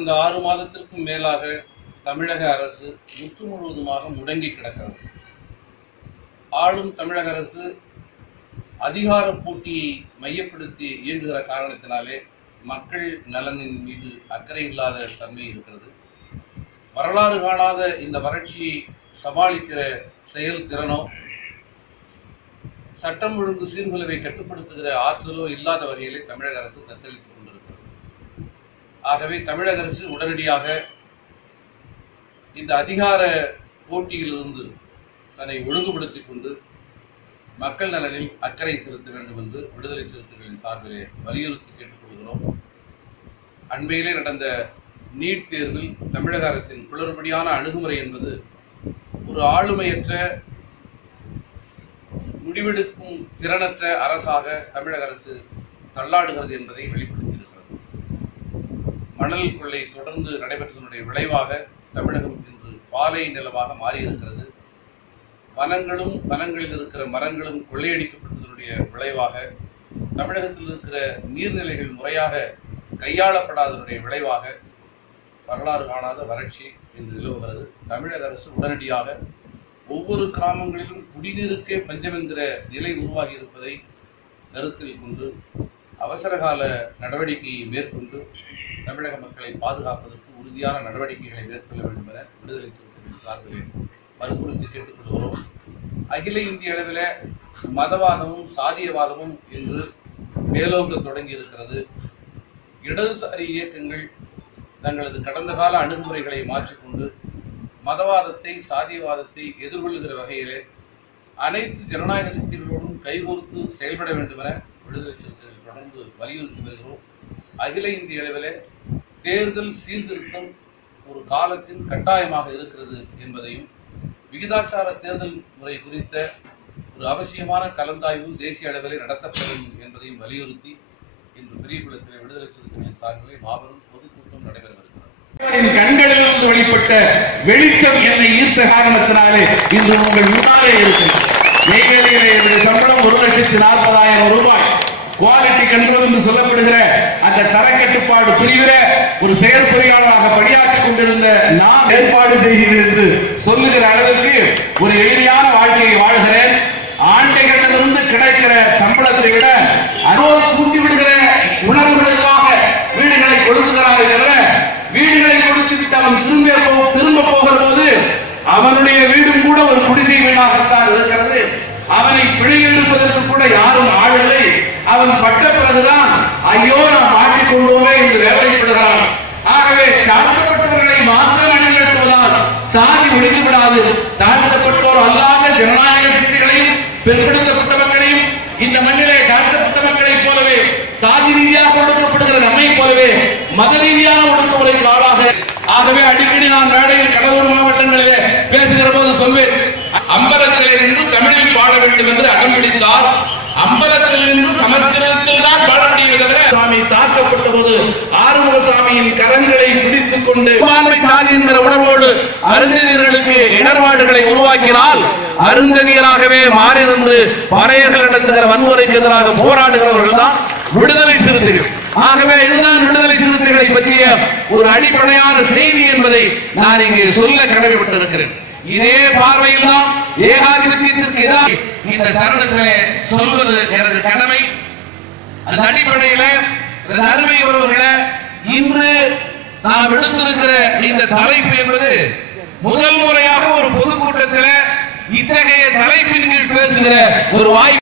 கடந்த 6 மாதத்திற்கும் மேலாக தமிழக அரசு முற்று முழுவதுமாக முடங்கி கிடக்கிறது. ஆளும் தமிழக அரசு அதிகார போட்டியை மையப்படுத்தி இயங்குகிற காரணத்தினாலே மக்கள் நலனின் மீது அக்கறை இல்லாத தன்மை இருக்கிறது. வரலாறு காணாத இந்த வறட்சியை சமாளிக்கிற செயல்திறனோ சட்டம் ஒழுங்கு சீர்குலைவை கட்டுப்படுத்துகிற ஆற்றலோ இல்லாத வகையிலே தமிழக அரசு தத்தளித்துக் கொண்டிருக்கிறது. ஆகவே தமிழக அரசு உடனடியாக இந்த அதிகார போட்டியிலிருந்து தன்னை ஒழுங்குபடுத்திக் கொண்டு மக்கள் நலனில் அக்கறை செலுத்த வேண்டும் என்று விடுதலை சிறுத்தைகளின் சார்பிலே வலியுறுத்தி கேட்டுக்கொள்கிறோம். அண்மையிலே நடந்த நீட் தேர்வில் தமிழக அரசின் குளறுபடியான அணுகுமுறை என்பது ஒரு ஆளுமையற்ற முடிவெடுக்கும் திறனற்ற அரசாக தமிழக அரசு தள்ளாடுகிறது என்பதை வெளிப்படுத்தியிருக்கிறது. மணல் கொள்ளை தொடர்ந்து நடைபெற்றதனுடைய விளைவாக தமிழகம் இன்று பாலை நிலமாக மாறியிருக்கிறது. வனங்களும் வனங்களில் இருக்கிற மரங்களும் கொள்ளையடிக்கப்பட்டதனுடைய விளைவாக தமிழகத்தில் இருக்கிற நீர்நிலைகள் முறையாக கையாளப்படாததனுடைய விளைவாக வரலாறு காணாத வறட்சி என்று நிலவுகிறது. தமிழக அரசு உடனடியாக ஒவ்வொரு கிராமங்களிலும் குடிநீருக்கே பஞ்சம் என்கிற நிலை உருவாகி இருப்பதை கருத்தில் கொண்டு அவசரகால நடவடிக்கையை மேற்கொண்டு தமிழக மக்களை பாதுகாப்பதற்கு உறுதியான நடவடிக்கைகளை மேற்கொள்ள வேண்டும் என விடுதலை சிறுத்தைகள் சார்பிலே வற்புறுத்தி கேட்டுக்கொள்கிறோம். அகில இந்திய அளவில் மதவாதமும் சாதியவாதமும் என்று மேலோங்க தொடங்கி இருக்கிறது. இடதுசாரி இயக்கங்கள் தங்களது கடந்த கால அணுகுமுறைகளை மாற்றிக்கொண்டு மதவாதத்தை சாதியவாதத்தை எதிர்கொள்ளுகிற வகையிலே அனைத்து ஜனநாயக சக்திகளோடும் கைகோர்த்து செயல்பட வேண்டும் என விடுதலை சிறுத்தைகள் தொடர்ந்து வலியுறுத்தி வருகிறோம். அகில இந்திய அளவில் தேர்தல் சீர்திருத்தம் ஒரு காலத்தின் கட்டாயமாக இருக்கிறது என்பதையும் விகிதாச்சார தேர்தல் முறை குறித்த ஒரு அவசியமான கலந்தாய்வு தேசிய அளவில் நடத்தப்படும் என்பதையும் வலியுறுத்தி இன்று பெரியகுளத்தில் விடுதலை சிறுத்தைகளின் சார்பிலே மாபெரும் பொதுக்கூட்டம் நடைபெற வருகிறது. கண்களிலிருந்து வெளிப்பட்ட வெளிச்சம் என்னை ஈர்த்த காரணத்தினாலே இன்று உங்கள் முன்னாலே இருக்கிறது. நெய்வேலியிலே சம்பளம் 1,40,000 ரூபாய். குவாலிட்டி கண்ட்ரோல் என்று சொல்லப்படுகிற அந்த தரக்கட்டுப்பாடு பிரிவில ஒரு செயற்பொறியாளராக பணியாற்றிக் கொண்டிருந்த நான் ஏற்பாடு செய்கிறேன் என்று சொல்லுகிற அளவிற்கு ஒரு எளிமையான வாழ்க்கையை வாழ்கிறேன். ஆண்டைகளிடமிருந்து கிடைக்கிற சம்பளத்தை விட அதோடு தூண்டி விடுகிற உணர்வுகளுக்காக வீடுகளை கொடுக்கிறாரே தவிர வீடுகளை கொடுத்துவிட்டு அவன் திரும்ப போகிற போது அவனுடைய வீடும் கூட ஒரு குடிசை வீடாகத்தான் இருக்கிறது. அவனை பிழையெடுப்பதற்கு கூட யாரும் ஆளவில்லை. அவன் பட்ட பிறகுதான் ஐயோ நாம் மாற்றிக்கொள்வோமே என்று வேதனைப்படுகிறான். ஆகவே தாழ்த்தப்பட்டவர்களை மாத்திரம் அணிநிறுத்துவதால் சாதி ஒழிந்துவிடாது. தாழ்த்தப்பட்டோர் அல்லாத ஜனநாயக சக்திகளையும் பிற்படுத்தப்பட்ட மக்களையும் இந்த மண்ணிலே தாழ்த்தப்பட்ட மக்களைப் போலவே சாதி ரீதியாக ஒடுக்கப்படுகிற நம்மை போலவே மத ரீதியான ஒடுக்குமுறைக்கு ஆளாக. ஆகவே அடிக்கடி நான் மேடையில் கடலூர் மாவட்டங்களிலே பேசுகிற போது சொல்வேன், அம்பலத்திலே நின்று தமிழில் பாட வேண்டும் என்று அடம் பிடித்தார். அம்பலத்தில் நின்று சமஸ்கிருதத்தில் தான் பாட முடியும். சாமி தாக்கப்பட்ட போது ஆறுமுகசாமியின் கரங்களை பிடித்துக் கொண்டு சாதி என்கிற உணர்வோடு அருந்ததியர்களுக்கு இடர்பாடுகளை உருவாக்கினால் அருந்ததியராகவே மாறி நின்று பறையர்கள் நடத்துகிற வன்முறைக்கு எதிராக போராடுகிறவர்கள் தான் விடுதலை சிறுத்தைகள். ஆகவே இதுதான் விடுதலை சிறுத்தைகளை பற்றிய ஒரு அடிப்படையான செய்தி என்பதை நான் இங்கே சொல்ல கடமைப்பட்டிருக்கிறேன். இதே பார்வையில் தான் ஏகாதிபத்தியத்திற்கு எதிராக இந்த தருணத்திலே சொல்வது எனது கடமை. அந்த அடிப்படையில அருமை உறவுகளை இன்று நாம் எடுத்திருக்கிற இந்த தலைப்பு என்பது முதல் முறையாக ஒரு பொதுக்கூட்டத்தில் இத்தகைய தலைப்பின் கீழ் பேசுகிற ஒரு வாய்ப்பு.